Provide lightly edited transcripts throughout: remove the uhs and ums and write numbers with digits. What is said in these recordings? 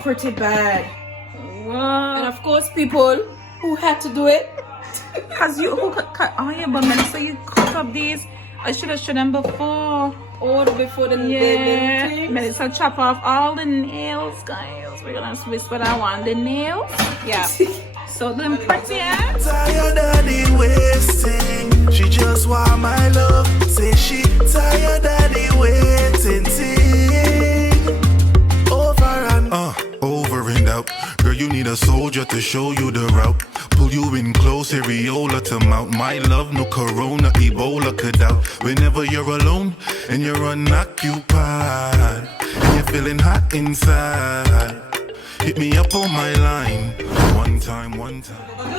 pretty bad. What? And of course, people who had to do it. Cause you who cut? Oh yeah, but Melissa, you cut up these. I should have showed them before. Or before the things. Melissa chop off all the nails, guys. We're gonna whisper that one. The nails. Yeah. So them pretty. Tired of the wasting. She just want my love. Say she tired of the waiting. Over and over and out. Girl, you need a soldier to show you the route. Pull you in close, areola to mount. My love, no corona, Ebola could out. Whenever you're alone and you're unoccupied, and you're feeling hot inside, hit me up on my line. One time.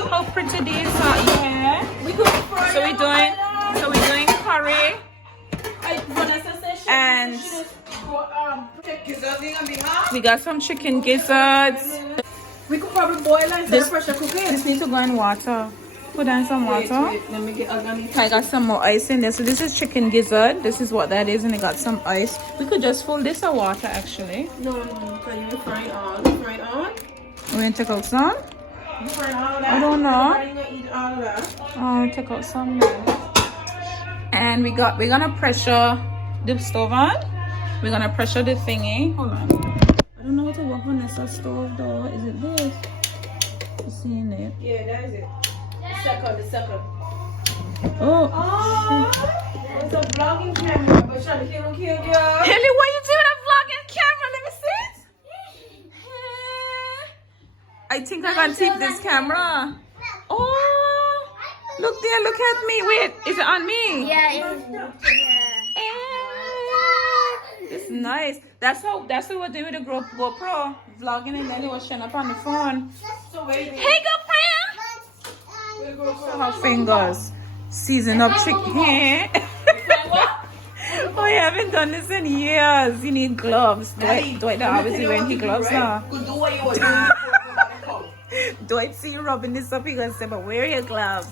How pretty these are, yeah. So we're doing curry. And we got some chicken gizzards. We could probably boil and pressure cook it. This needs to go in water. Put in some water. Wait, let me get underneath. I got some more ice in there. So this is chicken gizzard. This is what that is, and it got some ice. We could just fill this with water, actually. No, because you fry it on. We're gonna take out some. I don't know. Oh, take out some now. And we're gonna pressure the stove on. We're gonna pressure the thingy. Hold on. I don't know how to work on this stove though. Is it this? You seeing it? Yeah, that is it. The second. Oh. It's a vlogging camera, but Charlie can't kill you. Haley, what you doing a vlogging camera? Let me see it. I think I can take this camera. Oh, look there, look at me. Wait, is it on me? Yeah. It's nice. That's what we're doing with the GoPro. Vlogging and then it was showing up on the phone. So wait. Hey, girlfriend. Her fingers. Season up chicken. Oh, I haven't done this in years. You need gloves. Dwight obviously wearing his gloves now. Dwight see you rubbing this up, he gonna say, but where are your gloves?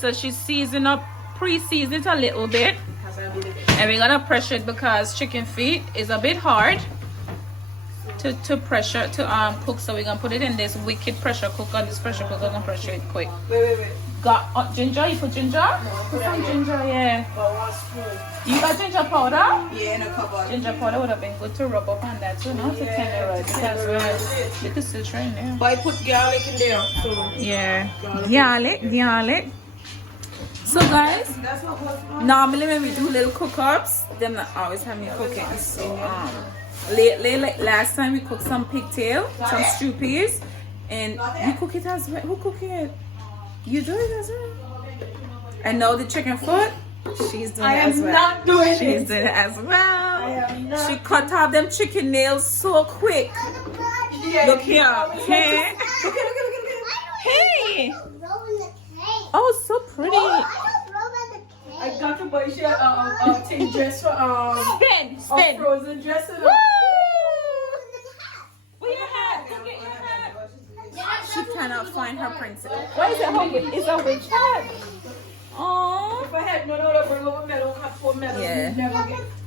So she's pre-seasoned it a little bit. And we're gonna pressure it because chicken feet is a bit hard to cook. So we're gonna put it in this wicked pressure cooker. This pressure cooker gonna pressure it quick. Wait. Got ginger? You put ginger? Put some ginger, yeah. You got ginger powder? Yeah, in a cupboard. Ginger powder would have been good to rub up on that too, not to tenderize because you can still try in there. But I put garlic in there. So Yeah, garlic. So guys, that's what was normally when we do little cook-ups, them not always have me cooking. So lately, like last time we cooked some pigtail, some stew peas, and you cook it as well. Who cook it? You do it as well. And now the chicken foot, she's doing it as well. I am not doing it. She's doing it as well. I am not. She cut off them chicken nails so quick. Yeah, Look here. Hey. Hey. Oh, so pretty. I got to buy she a thing dress for Spin. a frozen dress. Woo! Where your hat? Go get your hat. She cannot find her princess. Why is it hungry? It's a witch hat. Aww. If I had no bring over metal, cut for metal. Yeah.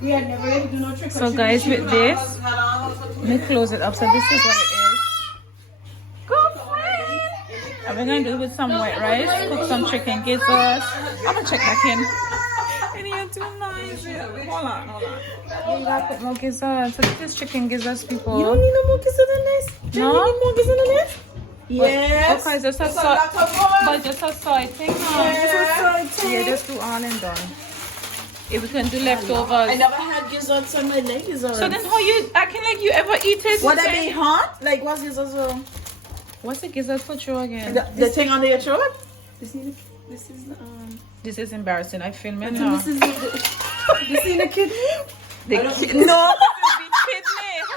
We had never able to do no trick. So guys, with this, let me close it up. So this is what it is. Girlfriend. And we're gonna do it with some white rice, cook some chicken gizzards. I'm gonna check back in. And you're too nice. Hold on. You gotta put more gizzards. So this is chicken gizzards, people. You don't need no more gizzard than this? No? You need more gizzard than this? Yes. Okay, just a It's a side. lot of fun. But just a side thing. Yeah, just do all and done. If we can do leftovers. I never had gizzards on my leg gizzards. So then how you acting like you ever eat it? What are they hot? Like what's gizzards? What's the gizzard for you again? The thing under your throat? This is embarrassing. I film it This now. is the you see the kidney? No, that would be kidney.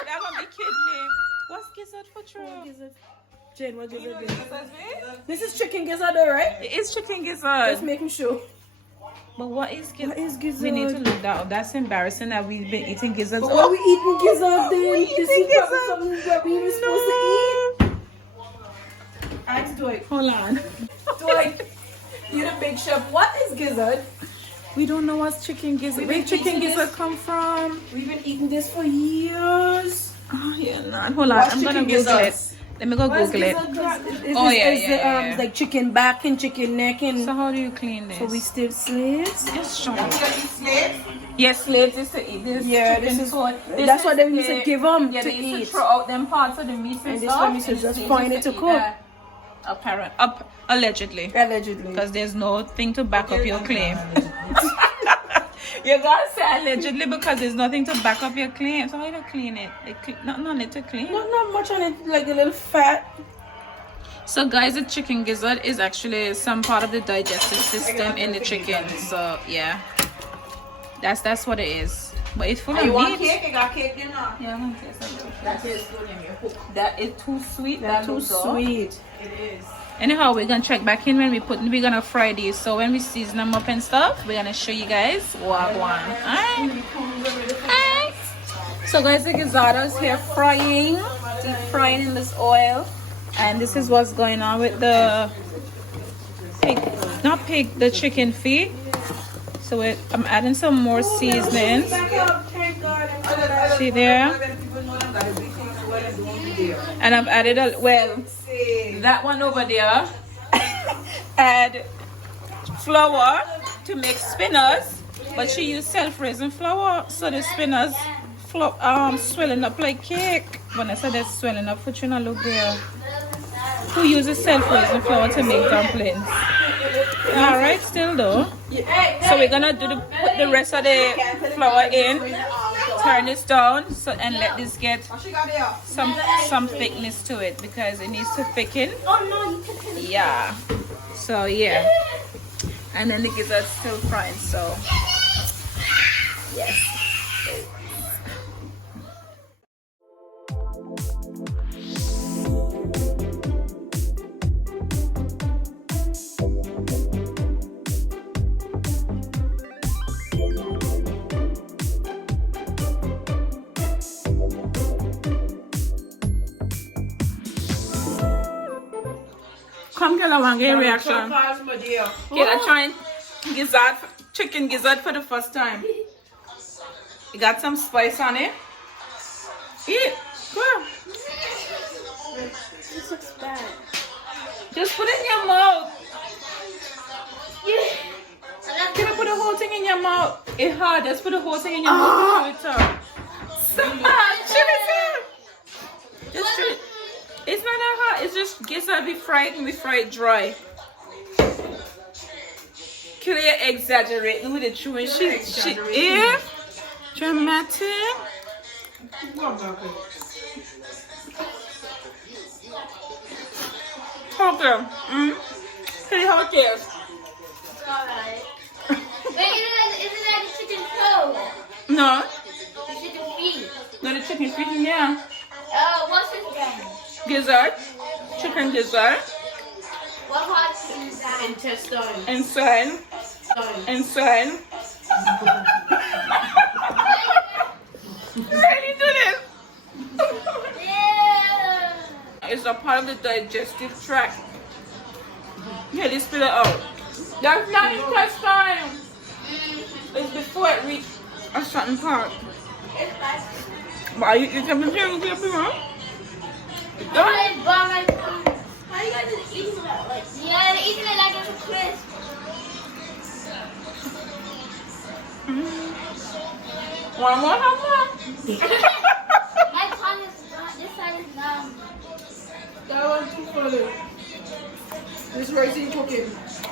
That would be kidney. What's gizzard for you? Jane, what gizzard is? This is chicken gizzard, right? It is chicken gizzard. Just making sure. But what is gizzard? What is gizzard? We need to look that up. That's embarrassing that we've been eating gizzards. But what are we eating gizzard then? we This eating is probably gizzard? something that we were supposed to eat. Ask Dwight. Hold on. Dwight, you're the big chef. What is gizzard? We don't know what's chicken gizzard. Where chicken gizzard come from? We've been eating this for years. Oh, yeah, nah. Hold on. I'm gonna Google it. Let me go Google it. Oh, yeah. It's like chicken back and chicken neck and. So how do you clean this? So we still slaves. Just show me. Yes, slaves is to eat this. Yeah, chicken this is. foot. That's what they used to give them yeah, to they used eat. to throw out them parts of the meat and this stuff. one is just find it to cook. Allegedly. Allegedly. Because there's nothing to back up your claim. You gotta say allegedly because there's nothing to back up your claim. So how do you clean it? Nothing on it to clean. Not much on it, like a little fat. So guys, the chicken gizzard is actually some part of the digestive system in the chicken. So yeah, that's what it is. But it's full of meat. You want cake? I got cake, you know. Yeah, I want to taste it. That is too sweet. That's too sweet. It is. Anyhow, we're gonna check back in when we're gonna fry these. So when we season them up and stuff, we're gonna show you guys what one. Alright. So guys, the gizzard is here frying, deep frying in this oil, and this is what's going on with the the chicken feet. So I'm adding some more seasonings. See there? And I've added that one over there. Add flour to make spinners, but she used self-raising flour, so the spinners swelling up like cake. When I said they're swelling up, put you in a look there. Who uses self-raising flour to make dumplings? All right, still though. So we're gonna put the rest of the flour in, turn this down, and let this get some thickness to it because it needs to thicken. Yeah. So yeah. And then the gizzard's still frying. So yes. Come get a reaction. Get a trying chicken gizzard for the first time. You got some spice on it. Eat. Come. This looks bad. Just put it in your mouth. Can I put the whole thing in your mouth? It's hard. Just put the whole thing in your mouth and chew it up. Just chew it. It's not that hot. It's just gizzard be fried and we fry it dry. Clear exaggerating with the chewing. She is dramatic. Okay. Pretty hot taste. It's alright. Wait, isn't that the chicken toe? No. The chicken feet. No, the chicken feet, yeah. What's his name? Gizzard. Chicken gizzard. What part is that? Intestine. Inside. Really do this. Yeah. It's a part of the digestive tract. Yeah, they spit it out. That's not intestine. It's before it reaches a certain part. But you can be here, huh? How you guys just eating that? Like, yeah, they're eating it like it's a crisp. One more, how more? My tongue is not, this side is numb. That one's too funny. This rice ain't cooking.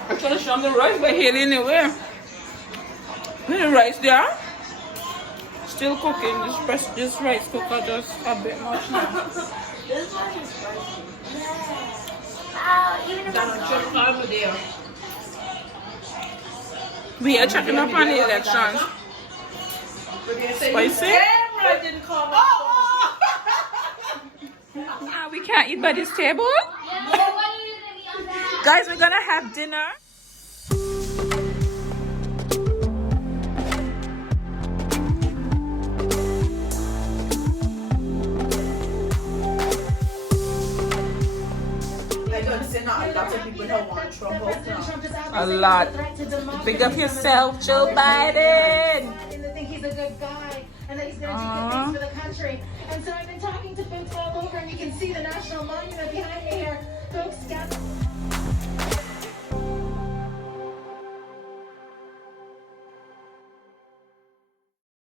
I'm trying to show them the rice, but here anywhere. The rice there. Still cooking. This rice cooker just a bit much now. This one is spicy. Yeah. Even if I'm not Over there. We are checking up on the elections. Spicy? Didn't call We can't eat by this table. yeah, what are you gonna be on that? Guys, we're gonna have dinner. A lot of people don't want Trump A lot. Big up yourself, Joe Biden. And they think he's a good guy and that he's going to do good things for the country. And so I've been talking to folks all over, and you can see the National Monument behind me here.